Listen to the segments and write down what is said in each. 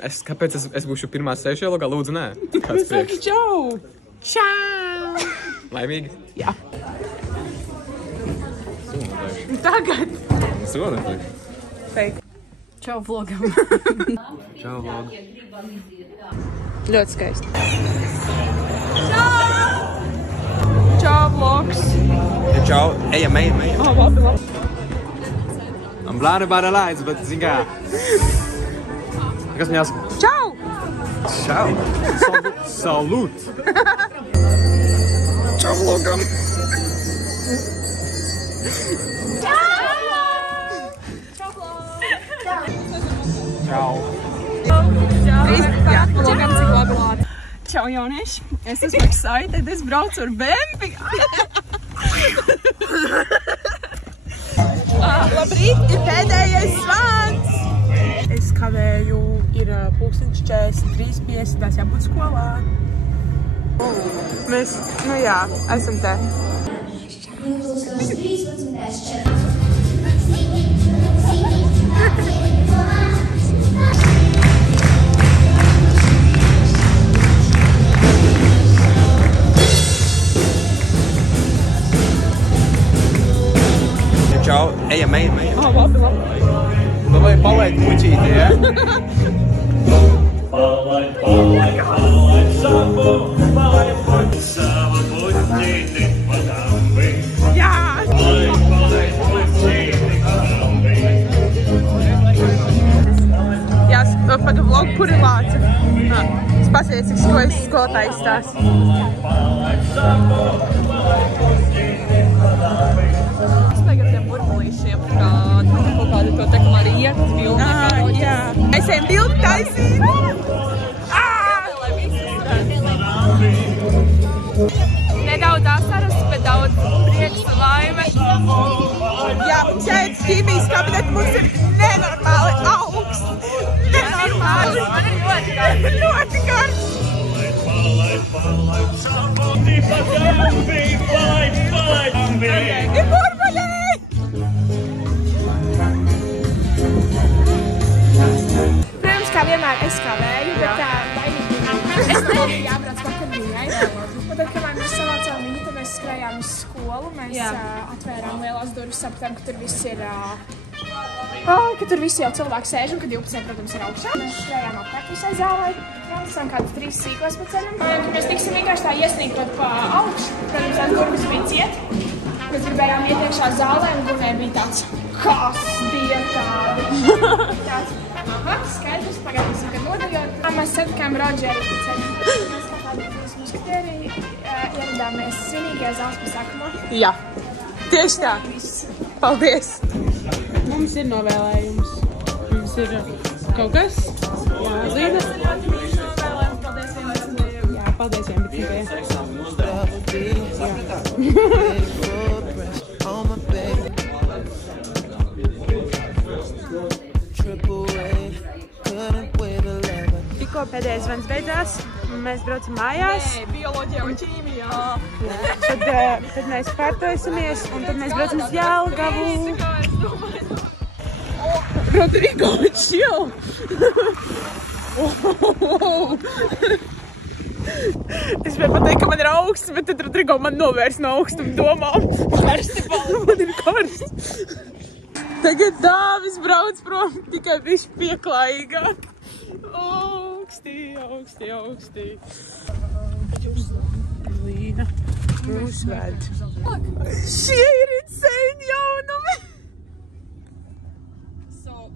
Kāpēc es būšu pirmā sēžu ielogā? Lūdzu, nē. Es saku čau! Čau! Laimīgi? Jā. Tagad! Soda. Fake. Čau vlogam. Čau, vlog. Ļoti skaisti. Čau! Čau vlogs. Čau. Ejam. Labi. I'm blind by the lights, bet zin kā. Kas man jāsaka? Čau! Čau. Salūt. Čau vlogam. Čau. Jā, čekam, cik labi lādi. Čau, jaunieši. Es esmu excited. Es braucu ar Bembi. Labrīt, ir pēdējais svāns. Es kavēju, ir 43:50, tās jābūt skolā. Mēs, nu jā, esam te. Čau. Ejam. Labi. Davai palaid mučīti, ja? Palaid savu, palaid savu mučīti, patambi. Jā! Palaid mučīti, patambi. Jā, paga vlogu kuri lāca. Es pasies, cik skolotāji stāsta. Palaid savu, palaid mučīti, patambi. Kaut kādu to tā kā arī iet bildi. Jā. Mēs ejam bildi taisīt. Nedaudz asaras, bet daudz prieks un laime. Jā, un šeit ķīmijas kabineti mums ir nenormāli augsts. Nenormāli. Ļoti karsts. Palaid savu, patambi, patambi. Ir burbuļi! Protams, kā vienmēr es kavēju, bet tā es nebiju jābrauc pakaļ viņai. Un tad, kamēr mēs savācām viņu, tad mēs skrējām uz skolu. Mēs atvērām lielās durvis, sapratām, ka tur viss ir... ka tur visi jau cilvēki sēž un ka 12, protams, ir augšā. Mēs skrējām apkārt visai zālē. Esam kādas 3 sīkos pa ceļam. Tur mēs tiksim vienkārši tā iesnīkot pa augšu. Protams, tās durvis bija ciet. Mēs gribējām iet iekšā zālē un Gunai bija tāds, kas bija tādi. Tāds, skaidrs, pagādīsim, kad nodejot. Mēs satikām Rodžeri pa ceļam. Mēs kā tādi muskatieri ieradāmies svinīgajā zāles pasākumā. Jā, tieši tā. Paldies. Mums ir novēlējums. Mums ir kaut kas. Jā, Līna. Jā, paldies 11. Tikko pēdējais zvans beidzās, mēs braucam mājās. Nē, bioloģijā un ķīmijā. Tad mēs pārtoisimies un tad mēs braucam uz Jelgavu. Rodrigo, chill! Es varu pateikt, ka man ir augsts, bet tad Rodrigo man novērs no augstuma domām. Karsti palika. Man ir karsts. Tagad Dāvis brauc prom tikai bišķi pieklājīgāk. Augstī. Līna, uzved. Šie ir insane jaunumi.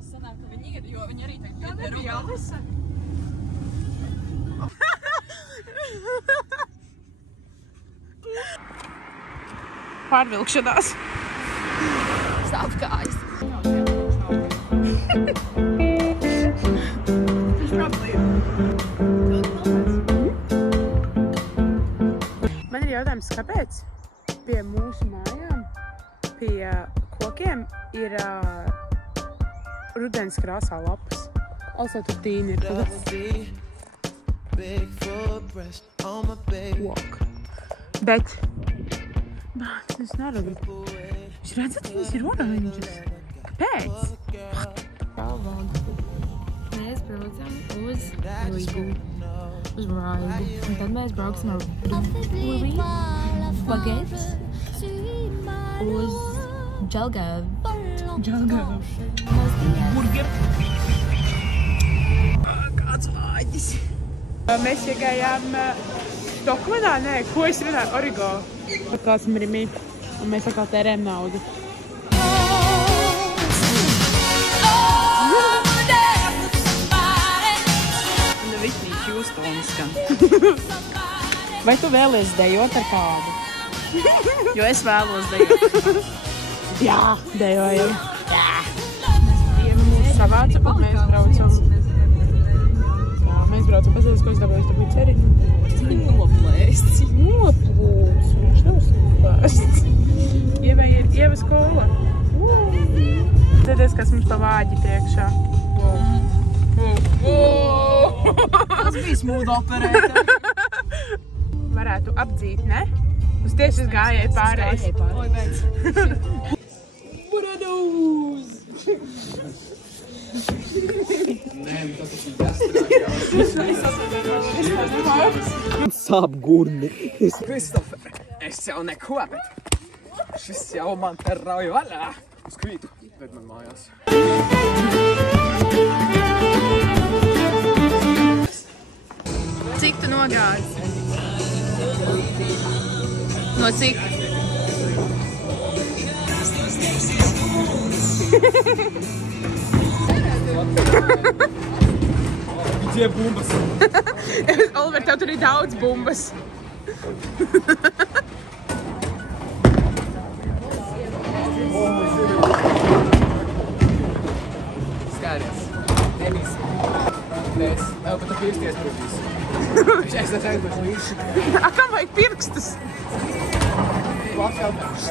Sanāk, ka viņi ir, jo viņi arī tagad ir jālasa. Pārvilkšanās. Stāv kājas. Man ir jautājums, kāpēc pie mūsu mājām, pie kokiem ir rudens krāsā lapas. Also, tur tīni ir. Walk. Bet es neradu. Jūs redzat, viņas ir oranžas. Kāpēc? Mēs braucam uz uz Rīgu, uz Raigu. Un tad mēs brauksim ar Luliju, Bagets uz Dželgavu. Burger. Kāds vāģis. Mēs iegājām Stokmanā, nē, ko es runāju, Origo. Kāds mirimī, un mēs atkal tērējam naudu. Whitney Houston skan. Vai tu vēlies dejot ar kādu? Jo es vēlos dejot. Jā, dejojam. Dieva mūs savāca, un mēs braucam. Mēs braucam pazies, ko es dabūju, es dabūju ceriņu. Noplēsts. Noplūs, viņš nav noplēsts. Ievai ir Ieva skola. Tādies, kas mums pa vāģi priekšā. Tas bija smūda operēta. Varētu apdzīt, ne? Uz tieši uz gājēju pārējais. Oi, beidz. Burados! Sāp gurni. Kristofer, es jau neko, bet šis jau man te rauj vaļā. Uz kvītu. Ved man mājās. Cik tu nogāzi? No cik? Где bumbas? Oliver, tev tur ir daudz bumbas. Skaties. Nevis. Nes. Evo, pat tu pirsties par visu. Es neteicu par līdzi. A, kam vajag pirkstus? Labs jautājums.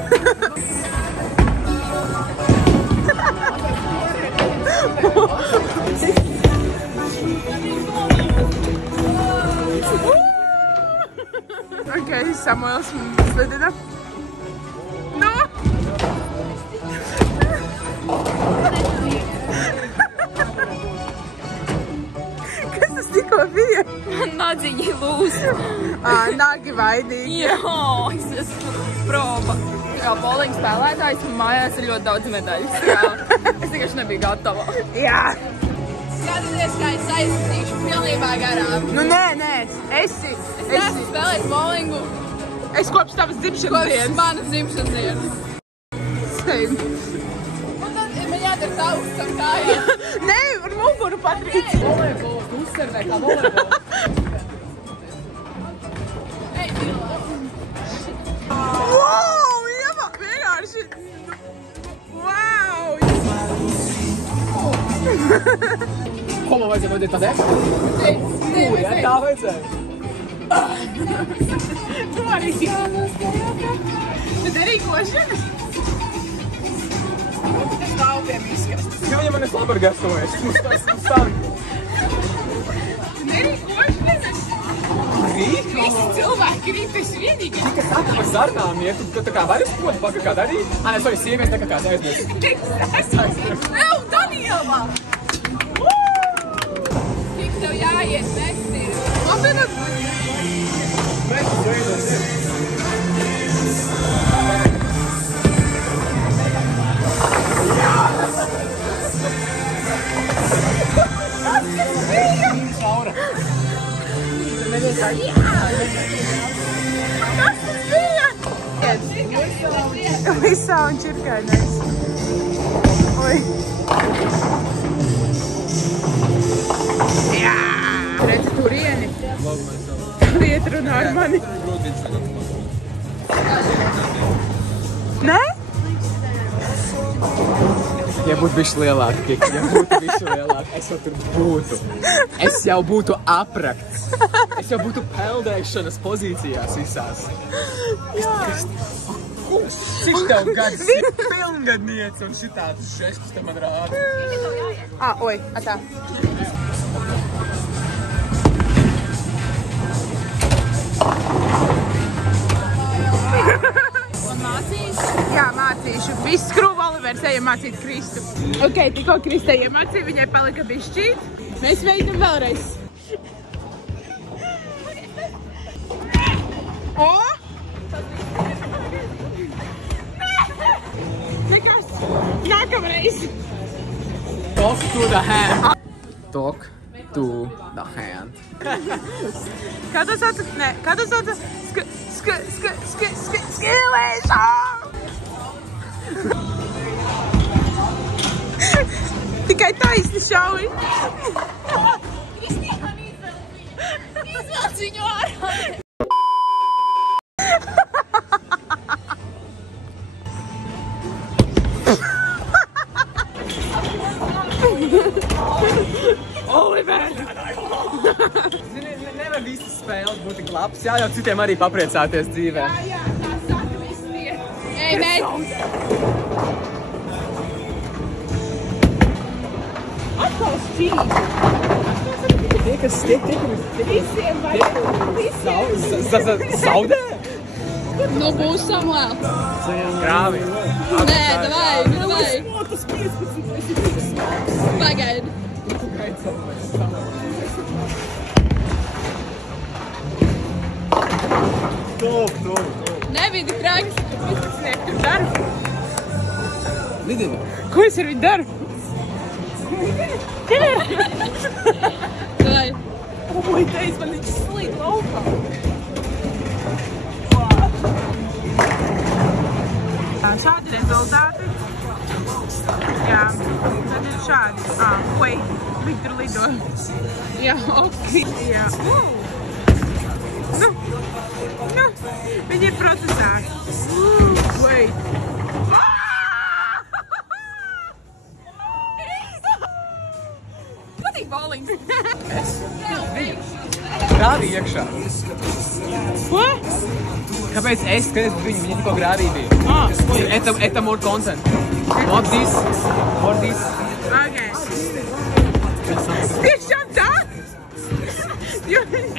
Okay, Samuels slidina. No! Kas tas tikko bija? Nadziņi lūs. Nagi vaidīgi. Jā, es esmu proba. Kā bowling spēlētājs, un mājās ir ļoti daudz medaļas. Jā, es vienkārši nebiju gatava. Jā! Skatieties, kā es aizstīšu pilnībā garām. Nu nē, esi. Es neesmu spēlējis bowlingu Es kopš tavas dzimšanas kopš dienas. manas dzimšanas dienas. Same. Un tad man jādara taustam kājām. Nē, ar muguru Patrici. Volejbols, tu uzsvervē kā volejbols. Ej, Dila. Wow, Ieva, vienkārši. Wow. Ko man vajadzēja nodēt tādā ekstra? Jā, tā vajadzēja. Tu arī. Tu darīji košanas? Tas nav tiem izskastas. Ja viņam man es labi gatavojies. Mums tas stāv. Tu darīji košanas? Rīt? Visi cilvēki rīt, tu esi vienīgais. Kas saka par sarnām iet? Tu tā kā vari spot pakakā darīt? Nē, sorry, sievies nekakās aizmies. Nav Daniela! Tik tev jāiet, Messi. Labinat. Mēs beidzot. Laura. Kas tas bija? Visā un čirkainais. Oi. Jā! Redzi turieni? Tur iet runā ar mani. Nē? Ja būtu bišķi lielāki, es jau tur būtu. Es jau būtu aprakts. Es jau būtu peldēšanas pozīcijās visās. Cik tev gads ir pilngadniec un šitādus žestus te man rāda? Oi, tā. Jā, mācīšu. Viss skrūva Olivers ejam mācīt Kristu. Ok, tikko Krista iemācīja, viņai palika bišķīt. Mēs veidam vēlreiz. O! Nekas. Nākamreiz. Talk to the hand. Talk to the hand. Kā tu sauc? Nē, kā tu sauc? Skilēšā! Tikai taisni šauj. Izvelc viņu ārā. Oliver! Zini, nevar visas spēles būt tik labs. Jā, jau citiem arī papriecāties dzīvē. Jā, tā saka visi tie. Ej, bet! Atkal šķīt. Tie, kas Visiem vajag. zaudē? Nu būs Samuēl. Grāvi. Nē, davai. Pagaidi. Nevidi traks. Tur daru. Lidina. Ko es ar viņu daru? Davai. Oi, teic, man viņš slīd laukā. Šādi rezultāti. Jā, tad ir šādi. Oi, viņi tur lido. Jā, ok. Jā. Nu, viņi ir procesā. Oi. Patīk bowlings. Grāvī iekšā. Ko? Kāpēc es skaties viņu? Viņa tikko grāvī bija. Eta more content. Not this. Or this. Ok. Tiešām tā?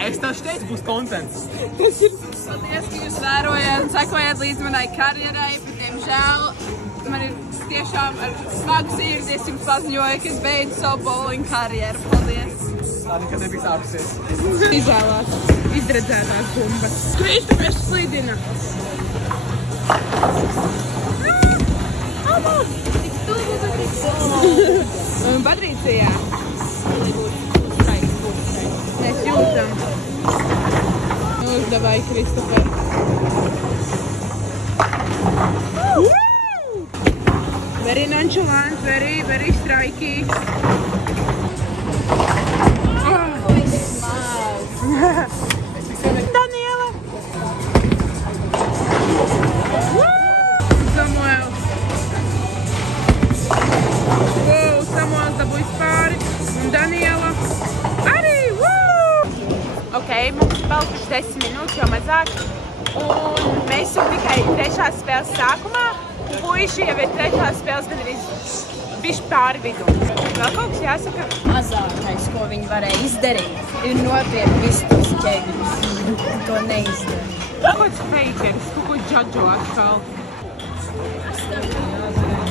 Es taču teicu, būs contents. Tas ir... Paldies, ka jūs vērojat un sekojat līdz manai karjerai, bet, diemžēl, man ir tiešām ar smagu sirdi, es jums paziņoju, ka es beidzu savu bowling karjeru. Paldies! Tā nekad nebija sākusies. Izvēlās, izredzētās bumba. Kristofies slīdina. Un Patricijā. Mēs jūtam. Uzdavai, Kristofer. Very nonchalant, very strikey. Daniela! Samuel! Wow, Samuels dabūjis pāri. Un Daniela arī! Ok, mums palikuši 10 minūtes, jau mazāk. Un mēs esam tikai 3. spēles sākumā. Puiši jau ir 3. spēles gan arī bišķi pāri vidu. Vēl kaut kas jāsaka? Mazākais, ko viņi varēja izdarīt, ir nopiet visus tos ķēgļus. To neizdarīt. Kaut kāds fakeris, kaut ko džadžo atkal.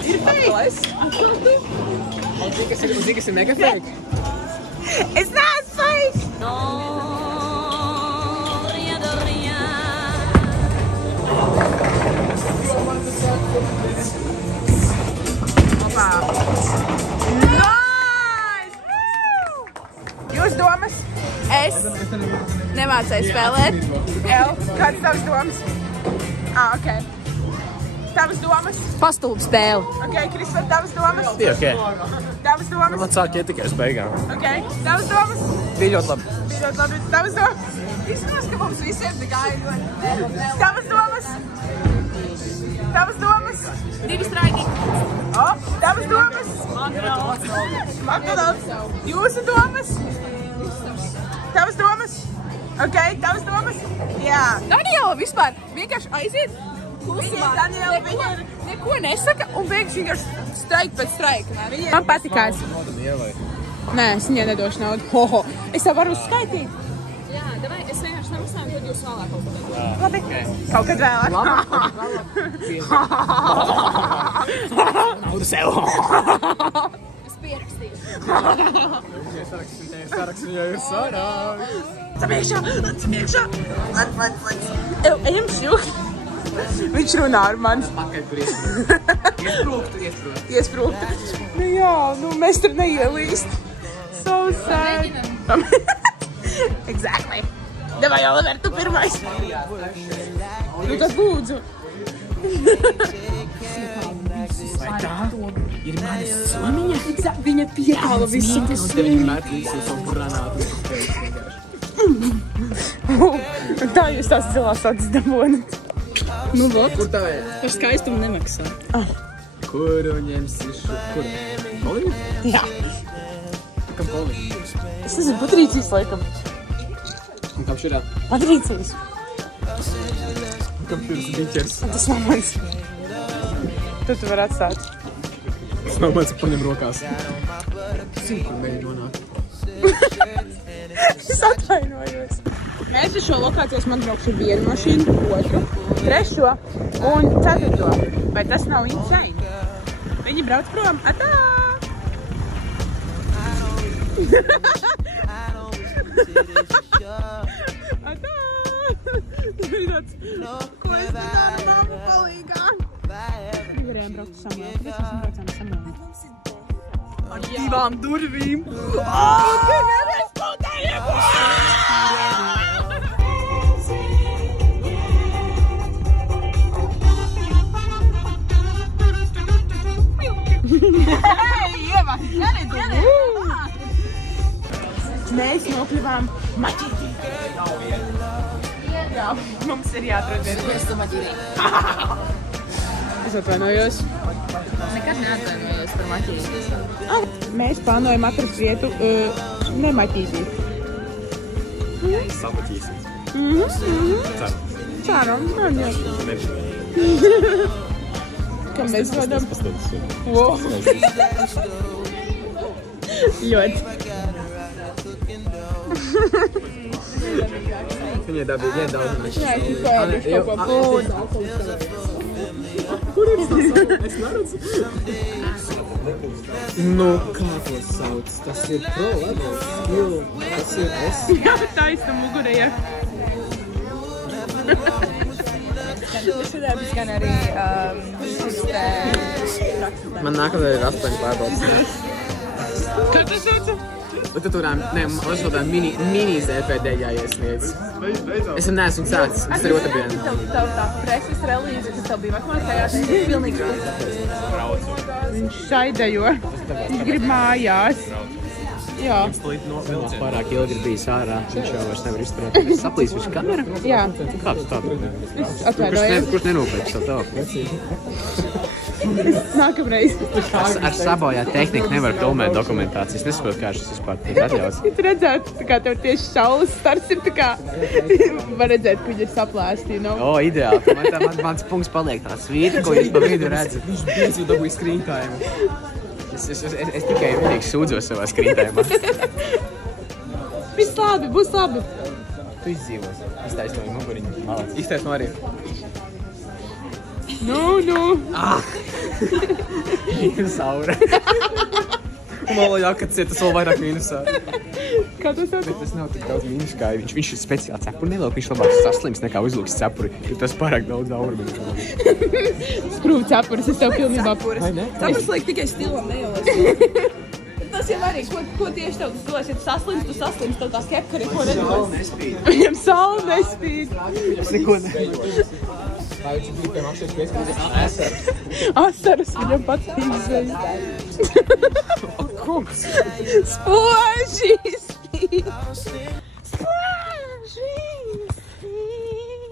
Ir fake! Zini, kas ir mega fake? Es neesmu fake! Opā! Nice! Jūs domas? Es nemācēju spēlēt. El, kāds tavs domas? Ok. Tavas domas? Pastulbu spēli. Ok, Kristofer, tavas domas? Bija ok. Tavas domas? Man sāk iet tikai uz beigām. Ok, tavas domas? Bija ļoti labi. Bija ļoti labi. Tavas domas? Izskatās, ka mums visiem tik gāja. Tavas domas? Tavas domas? 2 straigi. O, tavas domas? McDonald's. Jūsu domas? Tavas domas? Ok, tavas domas? Jā. Daniela vispār vienkārši aiziet. Viņa, Daniela, viņa ir... Neko nesaka un vienkārši straika pēc straika. Man patikās. Nē, es viņai nedošu naudu. Hoho. Es tev varu uzskaitīt. Jā, davai, es vienkārši neuzsāju, tad jūs vēlāk kaut ko. Labi. Kaut kad vēlāk. Naudu sev. Es pierakstīju. Ejam šļukt. Viņš runā ar mani. Pakaļ tur iesprūktu. Iesprūktu. Nu jā, nu mēs tur neielīst. So sad. Exactly. Davai, Oliver, tu pirmais. Nu tad lūdzu. Vai tā ir manas somiņa? Viņa piekāla visu Tev viņa met visu savu granātu. Tā jūs tās zilās acis dabonat. Nu, lūk, Kur tā ir? par skaistumu nemaksā. Kuru ņemsi šo? Kur? Poliju? Jā. Kam poliju? Es nezinu, Patrīcijas laikam. Un kam širā? Patrīcijas. Kam širas biķers? Tas nav mans. Tu vari atstāt. Tas nav mans, paņem rokās. Zinu, kur mēģi nonāk. Es atvainojos. Mēs uz šo lokācijas man braukšu vienu mašīnu, otru, trešo un ceturto. Vai tas nav insane? Viņi brauc prom. Atā! Atā! Ko es daru mammu palīgā? Viņi varējām braukt samā. Kāpēc mēs nebraucām samā? Ar divām durvīm. Mēs spūtējam! Mēs nokļuvām maķītī. Jā, mums ir jāatrod viens maķītī. Es atvainojos. Nekad neatvainojos par maķīti. Mēs plānojam atrast vietu nemaķītī. Samaķīsim. Ceram, man jau. Kam mēs vadam? Wow. Ļoti. Viņai dabīgi iedaudzināt. Jā, es izpēdīšu kaut ko pūdu. Kur ir tas? Es neredzu. Nu, kā to sauc? Tas ir pro level skill. Tas ir es. Jā, taisa mugurēja. Es varētu gan arī šis te Man nākamajā ir 8 pārbaudas. Kā tas sauc? Bet tu turām, ne, man liekas, tā mini ZPD jāiesniedz. Es neesmu sācis, tas ir otra diena. Tev tā preses relīze, kas tev bija matemātikā, tas ir pilnīgi Viņš šaidejo. Viņš grib mājās. Jā. Pārāk ilgi ir bijis ārā, viņš jau vairs nevar izturēt. Es saplīsu visu kamera? Jā. Kā tu tā? Atvainojos. Kurš nenopērk savu telpu? Nākamreiz. Ar sabojāt tehniku nevar filmēt dokumentācijas. Es nesaprotu, kā šis vispār tiek atļauts. Tu redzētu, tā kā tev tieši saules stars ir tā kā, var redzēt, ka viņi ir saplēsti, you know? O, ideāli. Mans punkts paliek tā svīta, ko jūs pa vidu redzat. Viņš beidzot dabūja skrīntājumu. Es tikai vienīgi sūdzos savā skrīntājumā. Viss labi, būs labi. Tu izdzīvos. Iztaisnoju muguriņu. Iztaisno arī. Nu. Mīnusaura. Molo jaka ciet, tas vēl vairāk mīnusā. Kā tas sauc? Bet tas nav tik daudz mīnusu kā viņš ir speciāli cepuri nevelk. Viņš labāk saslims nekā uzlūks cepuri, jo tas pārāk daudz aura. Sprūv cepuris, es tev pilnībā. Vai ne? Tāpēc liek tikai stilam neielas. Tas jau arī, ko tieši tev tas dos, ja tu saslims, tev tās kepkari, ko nedos. Viņam saule nespīd. Es neko nevaru. Vai viņš bija pie mašīnas pieskārties? Asaras viņam patīk zvejas. Kungs! Spoži spīd. Spoži spīd.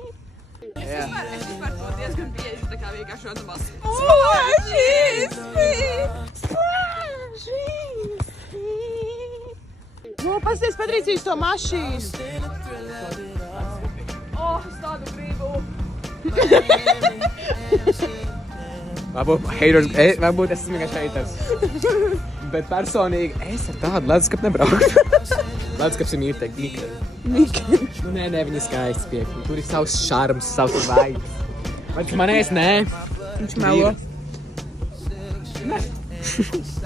Es vispār to diezgan bieži tā kā vienkārši atdomās. Spoži spīd. Spoži spīd. Nu, pasties Patrīcija uz to mašīnu. Es tādu gribu. Varbūt es esmu vienkārši haters. Bet personīgi es ar tādu leduskapu nebrauktu. Leduskaps ir mīkli. Nu nē, viņi ir skaisti piekļi. Tur ir savs šarms, savs vaigs. Vai tu manēs? Nē. Viņš melo.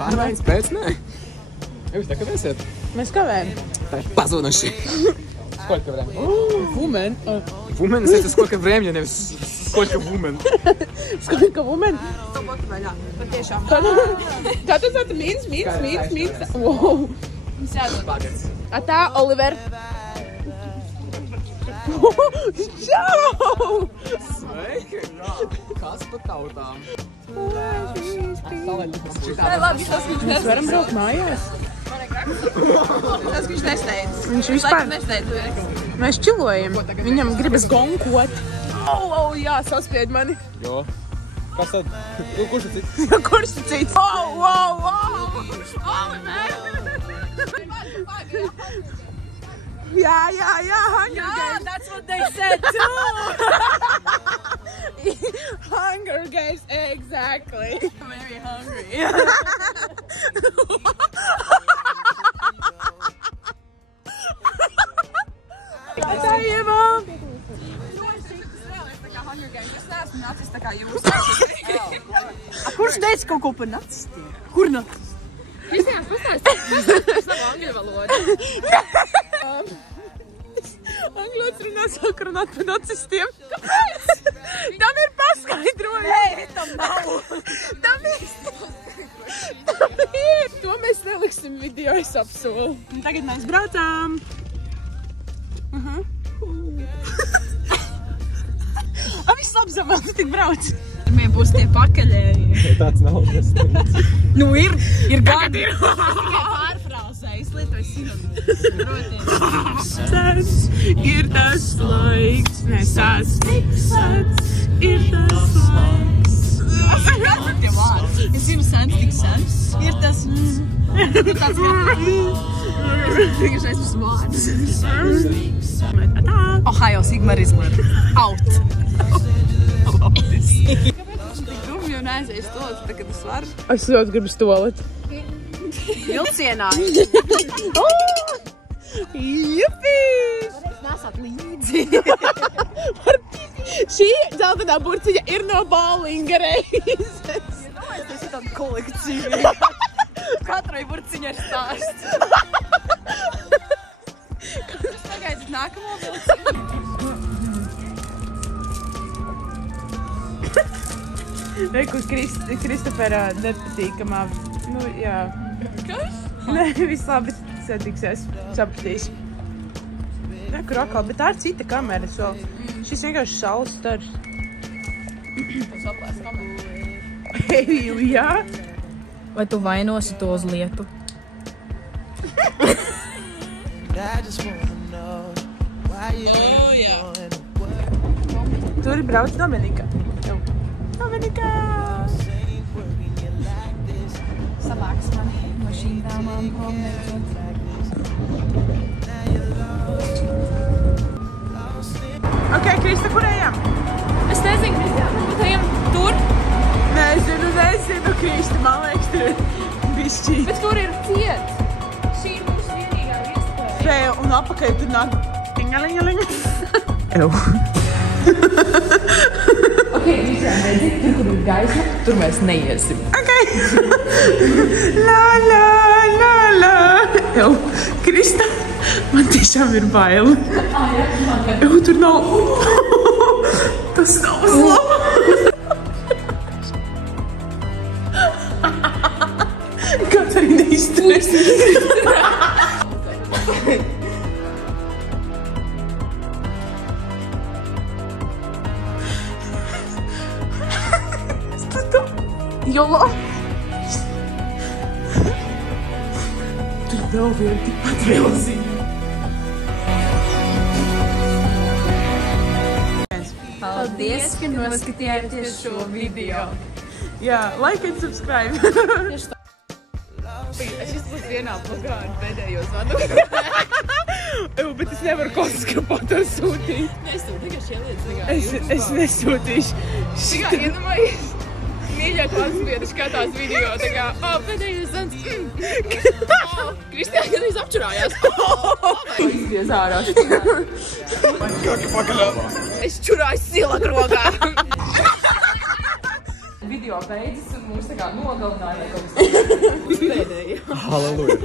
Pārmaiņas pēc? Nē. Jūs tā kā esiet? Mēs kavējam. Tā ir pazuduši. Сколько времени? Woman. Woman? Это сколько времени, nevis сколько woman. Skолько woman? Kā tas tāda mīns? Wow. Pagads. Tā, Oliver. Čau! Sveiki! Kas pa tautām? Mēs varam braukt mājās. Tas viņš nesteidz. Viņš vispār Nesteidz. Mēs čilojam. Viņam gribas gonkot. Jā, saspied mani. Jo. Kas tad? Kurš ir cits? Kurš ir cits? Jā, Hunger Games. That's what they said too. Hunger Games, exactly. I'm very hungry. Tā Ieva. Nacis tā kā jūs. Kurš teica kaut ko par nacistiem? Kur nacis? Kristiāns pastāstīja savu angļu valodu. Angļots runā sāk runāt par nacistiem. Kāpēc? Tam ir paskaidrojumi. Nē, tam nav. Tam ir. To mēs neliksim video, es apsolu. Tagad mēs braucām. Viss apzemē, tu tik brauc. Pirmie būs tie pakaļēji. Tāds nav. Nu ir gadi. Es tikai pārfrāzēju, es lietoju sinonīmus. Tas ir tas laiks, nesasniegts, ir tas laiks. Kas ir tie vārdi? Es zinu sens, tik sens. Ir tas... Ir tāds vienkārši esmu vārds. Ohio Sigma Rizzler. Out. Tu jau neaizēji stolas, tagad es varu. Es ļoti gribu stolet. Vilcienā. Jupī! Nesat līdzi. Šī dzeltenā burciņa ir no bowlinga reizes. Tas ir tāda kolekcija. Katrai burciņai ir stāsts. Jūs sagaidat nākamo vilcienu? Reikus Kristofera nepatīkamā. Nu, jā. Kas? Nē, viss labi satiksies. Sapratīšu. Nē, kur atkal, bet tā ir cita kamera. Šis vienkārši saules stars. Tas aplēs kameru. Jā. Vai tu vainosi to uz lietu? Tur brauc Dominika. Dominika! Savāks mani no šīm dāmām pomēģot. Ok, Krista, kur ejam? Es nezinu, Kristiāns, bet ejam tur. Nezinu, Krista, man liekas, tur ir bišķī. Bet tur ir ciet. Šī ir mums vienīgā iespēja. Fē, un apakaļ tur nāk tingalingaling. Ew. Ok, Kristiāns, redzi, tur, kur ir gaisma, tur mēs neiesim. Ok. La, la, la, la. Ew, Krista, man tiešām ir baili. Ew, tur nav... Tas nav slava. Katarina izturēs. Jolo. Tur vēl viena tikpat vilciņa. Paldies, ka noskatījāties šo video. Jā, like and subscribe. Es būs vienā blogā ar pēdējo zvanu. Ew, bet es nevaru kosmiskā foto sūtīt. Es tu vienkārši ieliec Es nesūtīšu. Tikai iedomājies. Mīļā klasbiedri skatās video, tā kā, pēdējais zvans. Kristiāns gadījis apčurājās. Izdies ārā. Es čurāju silak rokā. Video beidzas un mūs tā kā nogalināja kaut kas pēdējā. Halleluja.